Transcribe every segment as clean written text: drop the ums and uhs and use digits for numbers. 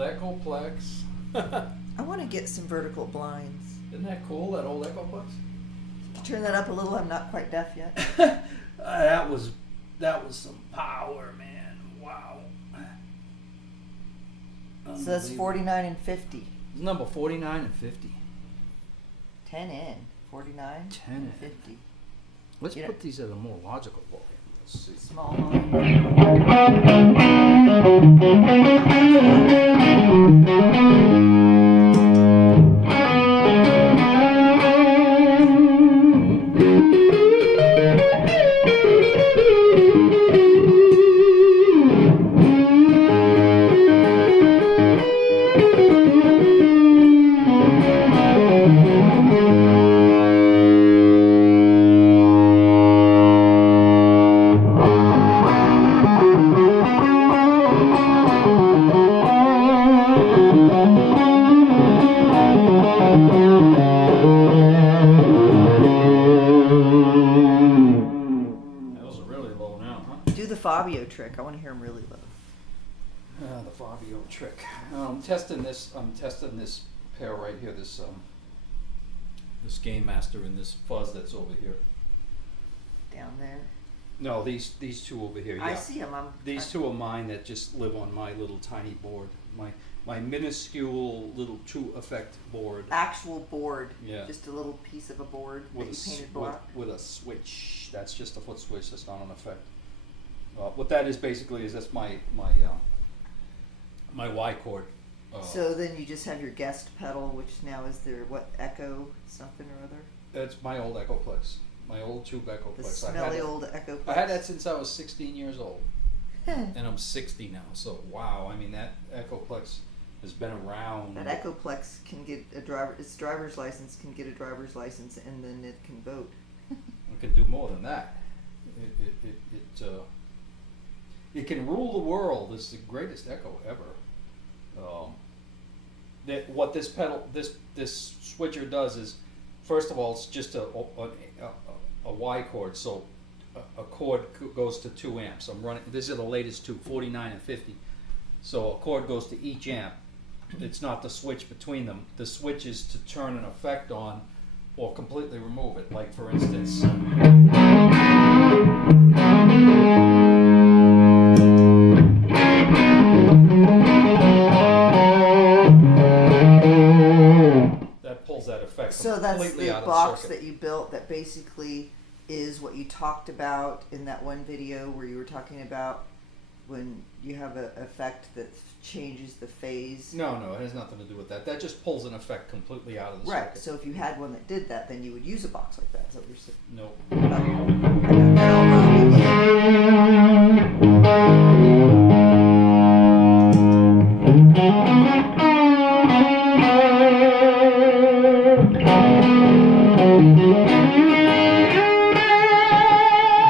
Echoplex. I want to get some vertical blinds. Isn't that cool, that old Echoplex? Could you turn that up a little? I'm not quite deaf yet. That was some power, man. Wow. So that's 49 and 50. Number 49 and 50. 10 in. 49 10 and in. 50. Let's put these at a more logical volume. Let's see. Small volume. Fabio trick. I want to hear him really low. The Fabio trick. I'm testing this pair right here. This Game Master and this fuzz that's over here. Down there. No, these two over here. Yeah. I see them. These two are mine that just live on my little tiny board. My minuscule little 2-effect board. Actual board. Yeah. Just a little piece of a board with that you painted black. With a switch. That's just a foot switch. That's not an effect. What that is basically is that's my Y chord. So then you just have your guest pedal, which now is their Echo something or other. It's my old Echoplex, my old tube Echoplex. The smelly old Echoplex. I had that since I was 16 years old, and I'm 60 now. So wow, I mean that Echoplex has been around. That Echoplex can get its driver's license can get a driver's license, and then it can vote. It can do more than that. It can rule the world. It's the greatest echo ever. What this pedal, this switcher does is, first of all, it's just a Y chord. So a chord goes to 2 amps. I'm running. These are the latest two, 49 and 50. So a chord goes to each amp. It's not the switch between them. The switch is to turn an effect on or completely remove it. Like for instance, that pulls that effect So that's completely the out box of the that you built that basically is what you talked about in that one video where you were talking about when you have an effect that changes the phase. No, it has nothing to do with that. That just pulls an effect completely out of the Right. circuit. So if you had one that did that, then you would use a box like that. Is that what you're saying? No. You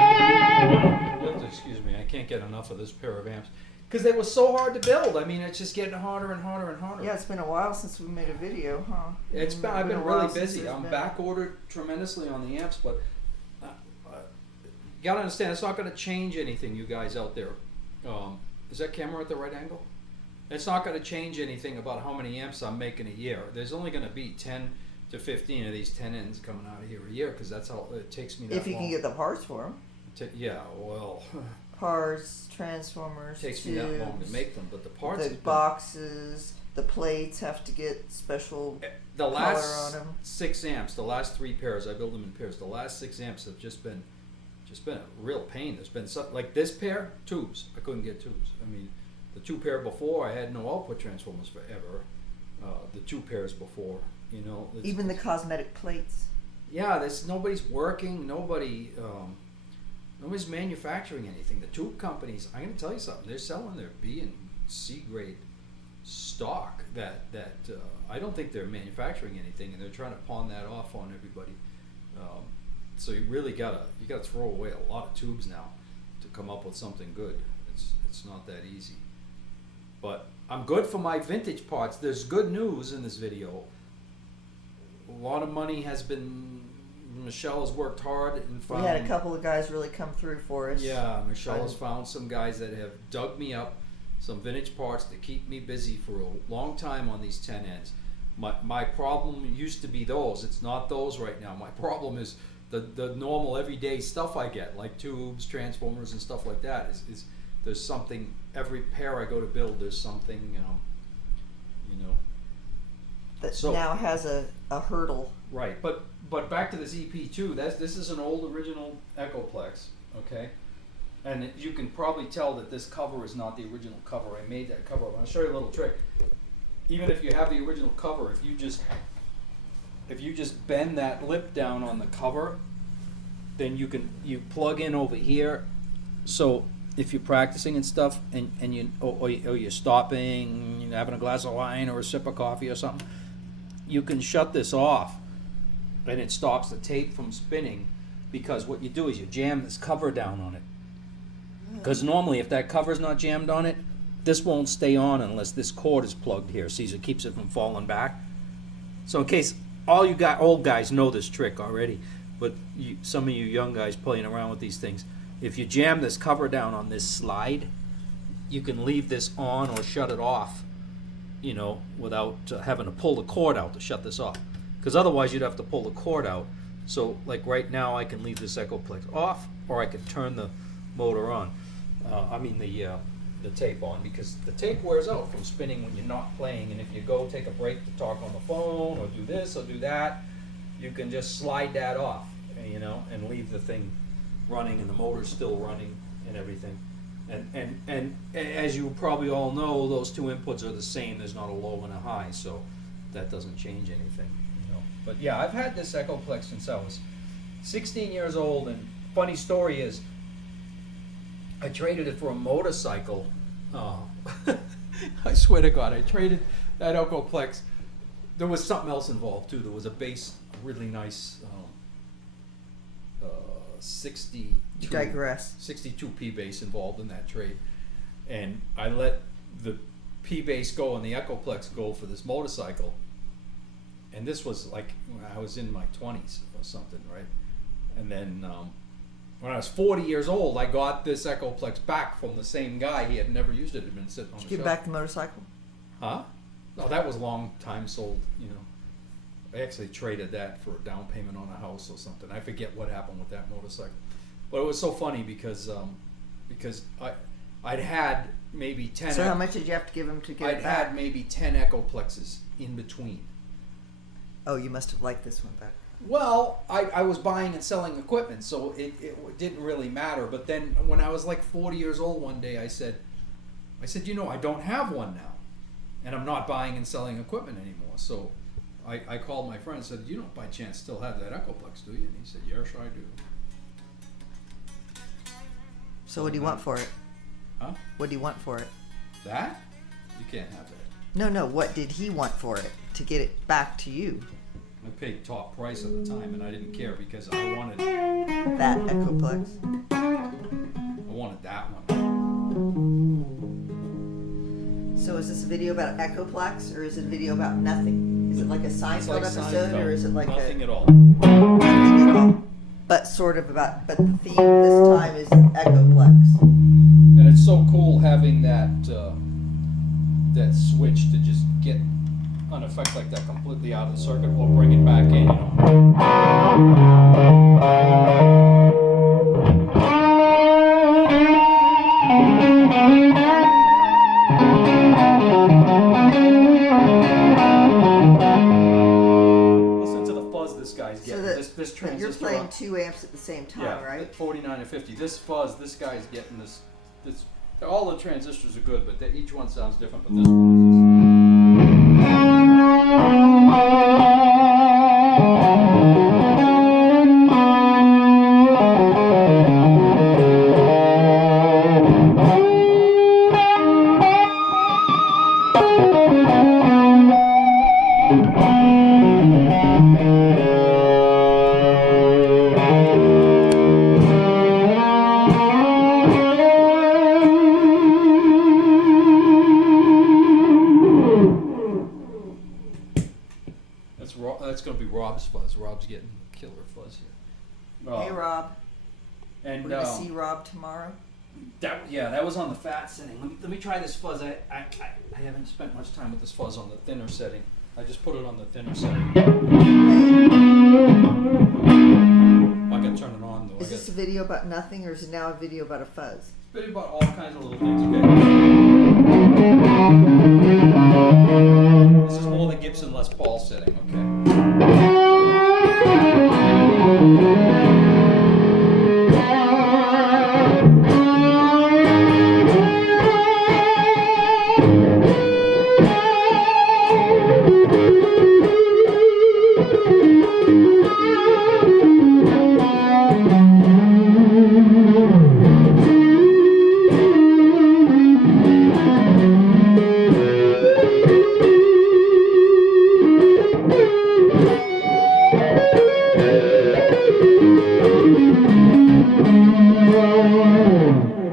have to excuse me. I can't get enough of this pair of amps because they were so hard to build. I mean, it's just getting harder and harder and harder. Yeah, it's been a while since we made a video, huh? I've been a while really since busy. there's I'm been- back ordered tremendously on the amps, but you gotta understand, it's not gonna change anything, you guys out there. Is that camera at the right angle? It's not gonna change anything about how many amps I'm making a year. There's only gonna be 10 to 15 of these 10 ends coming out of here a year because that's how it takes me that long. If you can get the parts for them. Yeah, well, Parts, transformers, it takes me that long to tubes, make them, but the parts the have been- boxes, the plates have to get special the color last on them. 6 amps, the last 3 pairs, I build them in pairs. The last 6 amps have just been a real pain. There's been some, like this pair, tubes. I couldn't get tubes. I mean, the 2 pair before, I had no output transformers forever. The 2 pairs before, you know. Even the cosmetic plates. Yeah, nobody's working. Nobody's manufacturing anything. The tube companies, I'm going to tell you something. They're selling their B and C grade stock that I don't think they're manufacturing anything, and they're trying to pawn that off on everybody. So you really gotta throw away a lot of tubes now to come up with something good. It's not that easy. But I'm good for my vintage parts. There's good news in this video. A lot of money has been. Michelle has worked hard and found. We had a couple of guys really come through for us. Yeah, Michelle has found some guys that have dug me up some vintage parts to keep me busy for a long time on these 10 ends. My problem used to be those. It's not those right now. My problem is the normal everyday stuff I get, like tubes, transformers, and stuff like that. Is there's something every pair I go to build? There's something, you know. That now has a hurdle. Right, but back to this EP-2. This is an old original Echoplex, okay? And you can probably tell that this cover is not the original cover. I made that cover up. I'll show you a little trick. Even if you have the original cover, if you just bend that lip down on the cover, then you plug in over here. So if you're practicing and stuff, and you're stopping, you're having a glass of wine or a sip of coffee or something, you can shut this off, and it stops the tape from spinning, because what you do is you jam this cover down on it. Because normally if that cover's not jammed on it, this won't stay on unless this cord is plugged here. See, so it keeps it from falling back. So in case all you old guys know this trick already, but some of you young guys playing around with these things, if you jam this cover down on this slide, you can leave this on or shut it off, you know, without having to pull the cord out to shut this off. Because otherwise you'd have to pull the cord out. So like right now I can leave this Echoplex off, or I can turn the motor on. The tape on, because the tape wears out from spinning when you're not playing, and if you go take a break to talk on the phone or do this or do that, you can just slide that off, you know, and leave the thing running, and the motor's still running and everything. And as you probably all know, those 2 inputs are the same. There's not a low and a high, so that doesn't change anything, you know. But yeah, I've had this Echoplex since I was 16 years old, and funny story is, I traded it for a motorcycle. I swear to God, I traded that Echoplex, there was something else involved too. There was a bass, a really nice 62 Digress. 62p bass involved in that trade, and I let the P bass go and the Echoplex go for this motorcycle, and this was like when I was in my 20s or something, right? And then when I was 40 years old, I got this Echoplex back from the same guy. He had never used it. It had been sitting on the Did you shelf. give back the motorcycle? Huh? No, that was a long time sold, you know. I actually traded that for a down payment on a house or something. I forget what happened with that motorcycle. But it was so funny because I'd had maybe 10. So how much did you have to give him to get I'd it back? had maybe 10 Echoplexes in between. Oh, you must have liked this one better. Well, I was buying and selling equipment, so it didn't really matter. But then when I was like 40 years old one day, I said, you know, I don't have one now. And I'm not buying and selling equipment anymore. So I called my friend and said, you don't by chance still have that Echoplex, do you? And he said, yes, I do. So what do you want for it? Huh? What do you want for it? That? You can't have that. No, what did he want for it to get it back to you? I paid top price at the time, and I didn't care because I wanted That Echoplex? that one. So is this a video about Echoplex, or is it a video about nothing? Is it like a It's Seinfeld like episode, or is it like nothing a... at all. Nothing at all. But sort of about, but the theme this time is Echoplex. And it's so cool having that that switch to just get an effect like that completely out of the circuit or bring it back in, you know. Listen to the fuzz this guy's getting. So this that transistor. you're playing 2 amps at the same time, Yeah, right? 49 and 50. This fuzz, this guy's getting this. All the transistors are good, but each one sounds different. But this one that's going to be Rob's fuzz. Rob's getting killer fuzz here. Hey, Rob. And We're going to see Rob tomorrow. that was on the fat setting. Let me try this fuzz. I haven't spent much time with this fuzz on the thinner setting. I just put it on the thinner setting. I can turn it on though. Is this a video about nothing, or is it now a video about a fuzz? It's a video about all kinds of little things. Okay. This is more the Gibson Les Paul setting. Okay.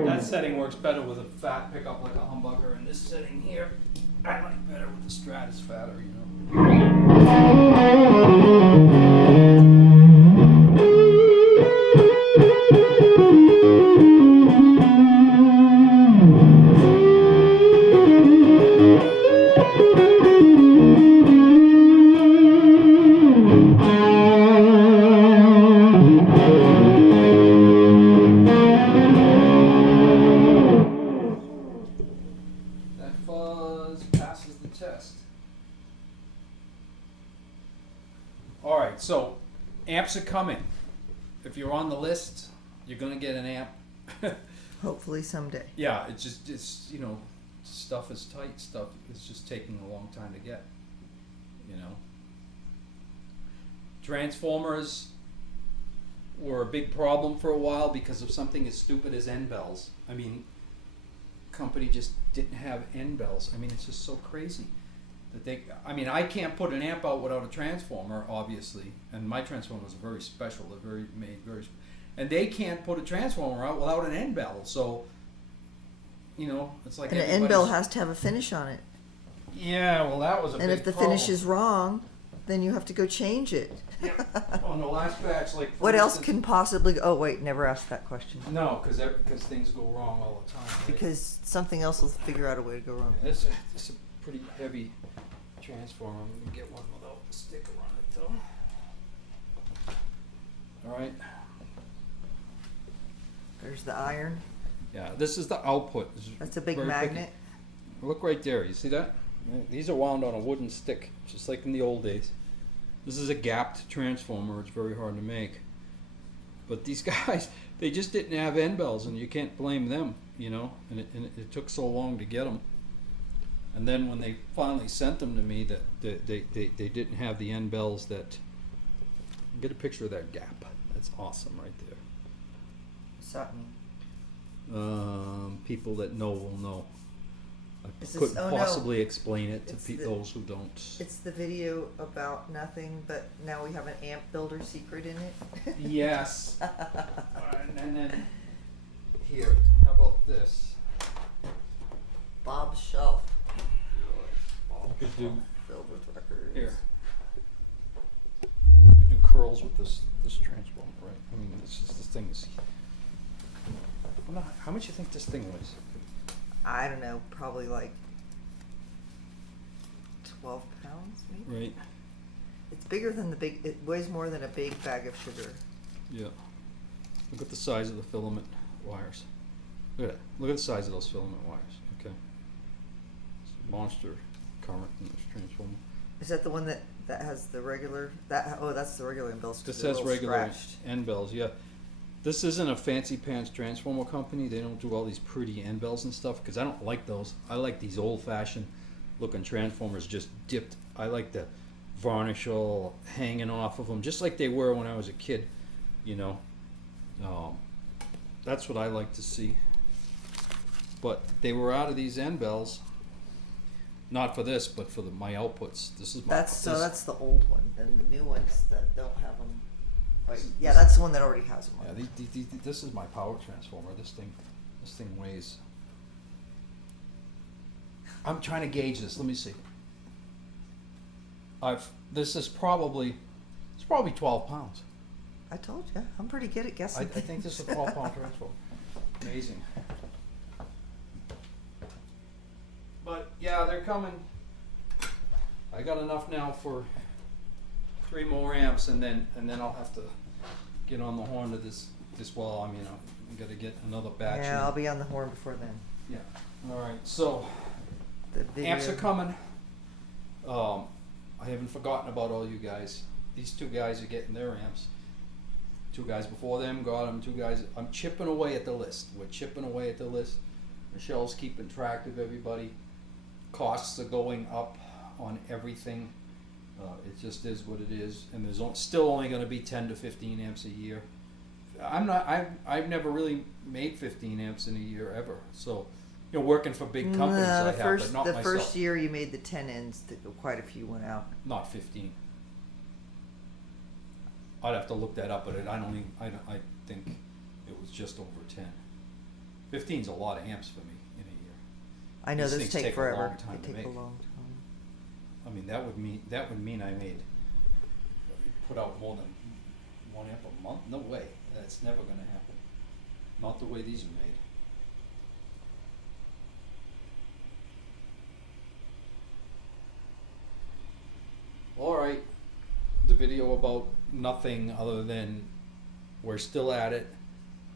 That setting works better with a fat pickup like a humbucker, and this setting here, I like better with the Stratus fatter, you know. That fuzz passes the test. All right, so amps are coming. If you're on the list, you're gonna get an amp. Hopefully someday. Yeah, it's you know, stuff is tight. Stuff is just taking a long time to get. You know, transformers were a big problem for a while because of something as stupid as end bells. I mean, company just didn't have end bells. I mean, it's just so crazy. that they, I mean, I can't put an amp out without a transformer, obviously, and my transformers are very special. They're and they can't put a transformer out without an end bell. So, you know, it's like And an end bell has to have a finish on it. Yeah, well, that was a and big if the problem. finish is wrong, then you have to go change it. Yeah. On the last batch, like what else can possibly? Oh wait, never asked that question. No, because things go wrong all the time. Right? Because something else will figure out a way to go wrong. Yeah, this is a pretty heavy transformer. I'm gonna get one without the sticker on it though. All right. There's the iron. Yeah, this is the output. That's a big magnet. Picky. Look right there. You see that? These are wound on a wooden stick, just like in the old days. This is a gapped transformer. It's very hard to make. But these guys, they just didn't have end bells, and you can't blame them, you know. And it took so long to get them. And then when they finally sent them to me, that they didn't have the end bells that. Get a picture of that gap. That's awesome right there. What's that mean? People that know will know. I Is couldn't this- oh, possibly explain it to It's the- those who don't. It's the video about nothing, but now we have an amp builder secret in it. Yes. And then here, how about this? Bob's shelf. You could do Filled with records. here. You could do curls with this transformer, right? I mean, this thing is. How much you think this thing weighs? I don't know, probably like 12 pounds, maybe? Right. It's bigger than it weighs more than a big bag of sugar. Yeah. Look at the size of the filament wires. Look at that. Look at the size of those filament wires. Okay. It's a monster current in this transformer. Is that the one that has the regular, that's the regular end bells. This has regular scratched. end bells, yeah. This isn't a fancy pants transformer company. They don't do all these pretty end bells and stuff because I don't like those. I like these old-fashioned looking transformers just dipped. I like the varnish all hanging off of them, just like they were when I was a kid, you know. That's what I like to see. But they were out of these end bells, not for this, but for my outputs. This is my. That's the old one. And the new ones that don't have them. Right. Yeah, that's the one that already has them. Yeah, this is my power transformer. This thing weighs. I'm trying to gauge this. Let me see. This is probably 12 pounds. I told you, I'm pretty good at guessing. I think this is a 12-pound transformer. Amazing. But yeah, they're coming. I got enough now for 3 more amps, and then I'll have to get on the horn to this wall. I mean, I'm gonna get another batch. Yeah, I'll be on the horn before then. Yeah. All right. So The video. amps are coming. I haven't forgotten about all you guys. These 2 guys are getting their amps. 2 guys before them got them. 2 guys. I'm chipping away at the list. We're chipping away at the list. Michelle's keeping track of everybody. Costs are going up on everything. It just is what it is, and there's still only going to be 10 to 15 amps a year. I've never really made 15 amps in a year ever. So, you know, working for big companies, I have, but not myself. The first year you made the 10 ends, quite a few went out. Not 15. I'd have to look that up, but I think it was just over 10. 15's a lot of amps for me in a year. I know These those things take take a forever. long time They to take a make. long time. I mean, that would mean I put out more than 1 amp a month. No way. That's never going to happen. Not the way these are made. All right. The video about nothing other than we're still at it,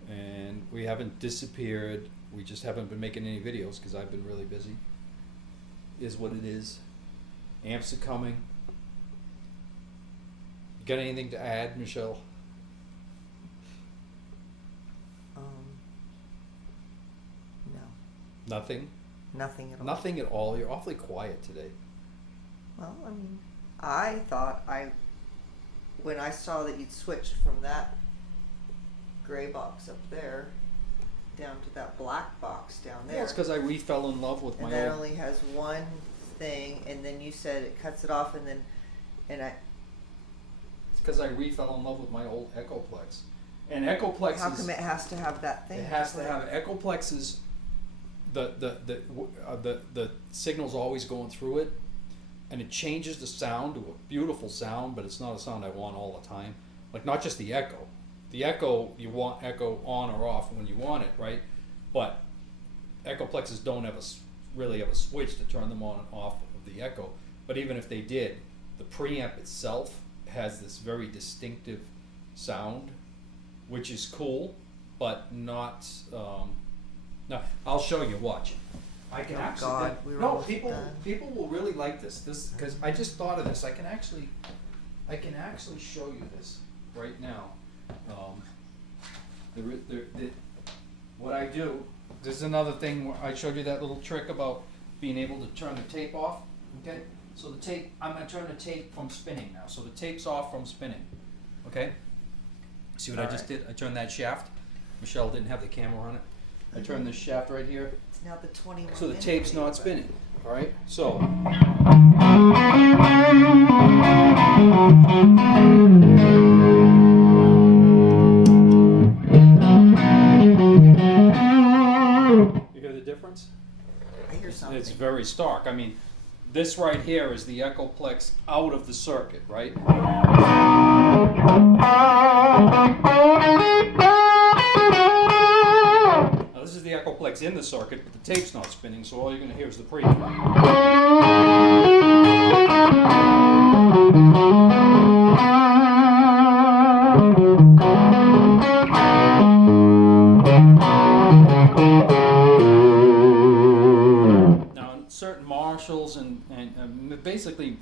and we haven't disappeared. We just haven't been making any videos because I've been really busy. Is what it is. Amps are coming. You got anything to add, Michelle? No. Nothing? Nothing at all. Nothing at all. You're awfully quiet today. Well, I mean, I thought when I saw that you'd switched from that gray box up there down to that black box down there. Well, it's because I fell in love with and my that old. only has one thing, and then you said it cuts it off, and then, and I. It's because I fell in love with my old Echoplex, and Echoplex. How come it has to have that thing? It has to have Echoplex is the signal's always going through it, and it changes the sound to a beautiful sound, but it's not a sound I want all the time. Like not just the echo. The echo, you want echo on or off when you want it, right? But Echoplexes don't really have a switch to turn them on and off of the echo. But even if they did, the preamp itself has this very distinctive sound, which is cool, but not. No, I'll show you. Watch. I can people will really like this. Because I just thought of this. I can actually show you this right now. What I do. This is another thing where I showed you that little trick about being able to turn the tape off. Okay. So the tape. I'm going to turn the tape from spinning now. So the tape's off from spinning. Okay. See what I just did? I turned that shaft. Michelle didn't have the camera on it. I turned this shaft right here. It's now the 21. So the tape's not spinning. All right. So. You hear the difference? I hear something. It's very stark. I mean, this right here is the Echoplex out of the circuit, right? This is the Echoplex in the circuit, but the tape's not spinning, so all you're going to hear is the preamp. Now, in certain Marshalls and basically,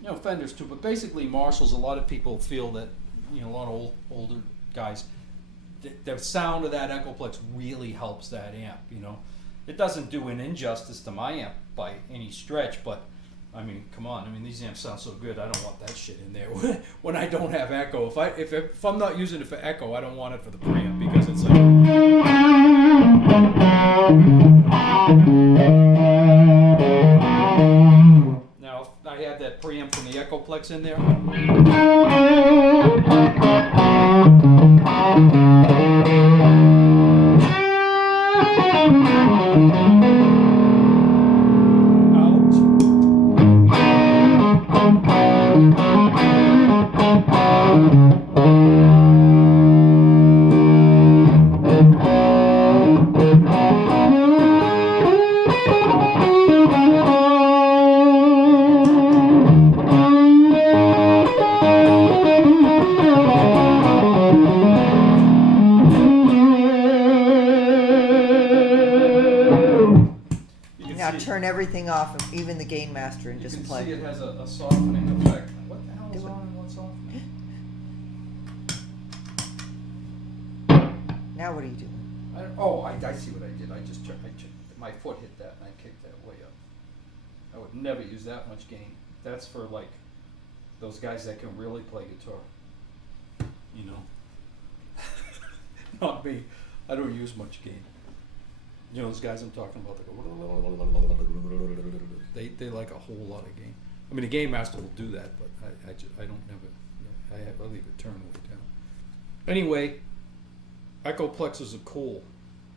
you know, Fenders too, but basically Marshalls, a lot of people feel that, you know, a lot of older guys, the sound of that Echoplex really helps that amp, you know. It doesn't do an injustice to my amp by any stretch, but I mean, come on. I mean, these amps sound so good. I don't want that shit in there when I don't have echo. If I'm not using it for echo, I don't want it for the preamp because it's like. Now, if I had that preamp from the Echoplex in there. Turn everything off, even the gain master, and just play. You can see it has a softening effect. What the hell is on and what's off? Now what are you doing? I see what I did. I checked. My foot hit that and I kicked that way up. I would never use that much gain. That's for like those guys that can really play guitar. You know? Not me. I don't use much gain. You know those guys I'm talking about, they like a whole lot of gain. I mean, the Game Master will do that, but I don't never. I leave it turn way down. Anyway, Echoplexes are cool,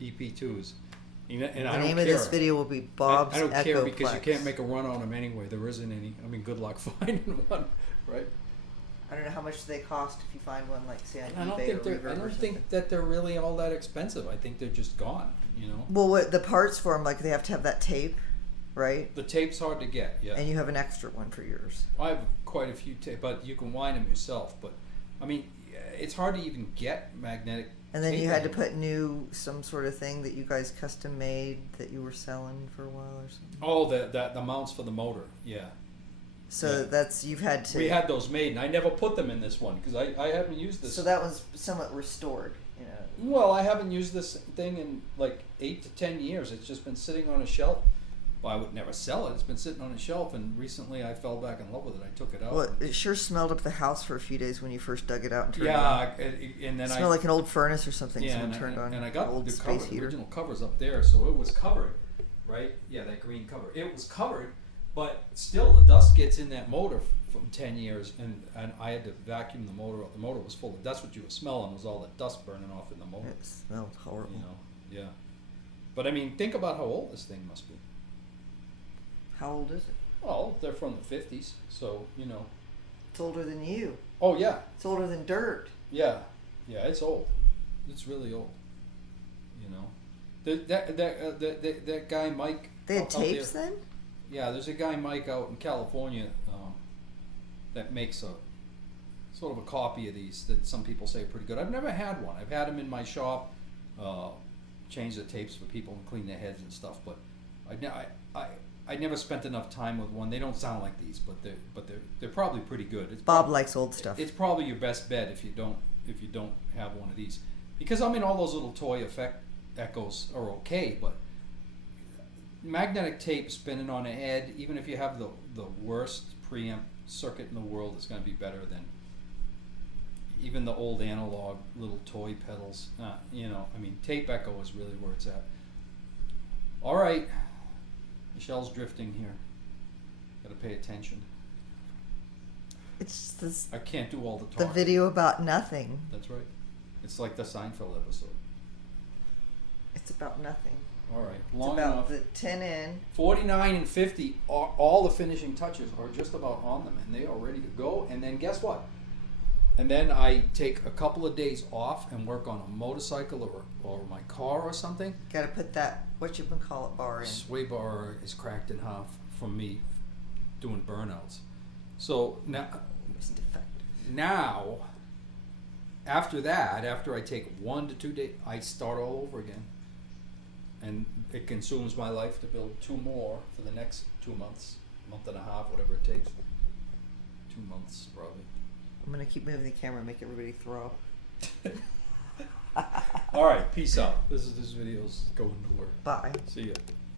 EP2s. And I don't care. The name of this video will be Bob's I don't care because you Echoplex. can't make a run on them anyway. There isn't any. I mean, good luck finding one, right? I don't know how much they cost if you find one, like say on I don't eBay think or Reverb I or don't something. think that they're really all that expensive. I think they're just gone. You know. Well, what the parts for them, like they have to have that tape, right? The tape's hard to get. Yeah. And you have an extra one for yours. I have quite a few tape, but you can wind them yourself. But I mean, it's hard to even get magnetic. And then tape you had to anymore. put some sort of thing that you guys custom made that you were selling for a while or something. Oh, the mounts for the motor. Yeah. So that's you've had to. We had those made, and I never put them in this one because I haven't used this. So that was somewhat restored, you know. Well, I haven't used this thing in like 8 to 10 years. It's just been sitting on a shelf. Well, I would never sell it. It's been sitting on a shelf, and recently I fell back in love with it. I took it out. Well, it sure smelled up the house for a few days when you first dug it out and turned it on. Yeah, and then It smelled like an old furnace or something. Yeah, Someone and turned on and I got old the space heater. original covers up there, so it was covered, right? Yeah, that green cover. It was covered, But still, the dust gets in that motor from 10 years, and I had to vacuum the motor out. The motor was full of dust. What you were smelling was all the dust burning off in the motor. It smells horrible. You know, yeah. But I mean, think about how old this thing must be. How old is it? Well, they're from the 50s, so, you know. It's older than you. Oh, yeah. It's older than dirt. Yeah. Yeah, it's old. It's really old. You know. That guy, Mike. They had out tapes there, then? Yeah, there's a guy, Mike, out in California that makes a sort of a copy of these that some people say are pretty good. I've never had one. I've had them in my shop, change the tapes for people and clean their heads and stuff, but I never spent enough time with one. They don't sound like these, but they're probably pretty good. Bob likes old stuff. It's probably your best bet if you don't have one of these, because I mean all those little toy effect echoes are okay, but magnetic tape spinning on a head, even if you have the worst preamp circuit in the world, it's going to be better than even the old analog little toy pedals. You know, I mean, tape echo is really where it's at. All right, Michelle's drifting here. Got to pay attention. It's this, I can't do all the the talking. video about nothing. That's right. It's like the Seinfeld episode. It's about nothing. All right, It's long about enough. the 10 in. 49 and 50, all the finishing touches are just about on them, and they are ready to go. And then guess what? And then I take a couple of days off and work on a motorcycle or my car or something. Got to put that whatchamacallit bar in. Sway bar is cracked in half from me doing burnouts. So It's defective. now, after that, after I take 1 to 2 days, I start all over again. And it consumes my life to build 2 more for the next 2 months, month and a half, whatever it takes. 2 months, probably. I'm going to keep moving the camera and make everybody throw. All right, peace out. This video's going nowhere. Bye. See ya.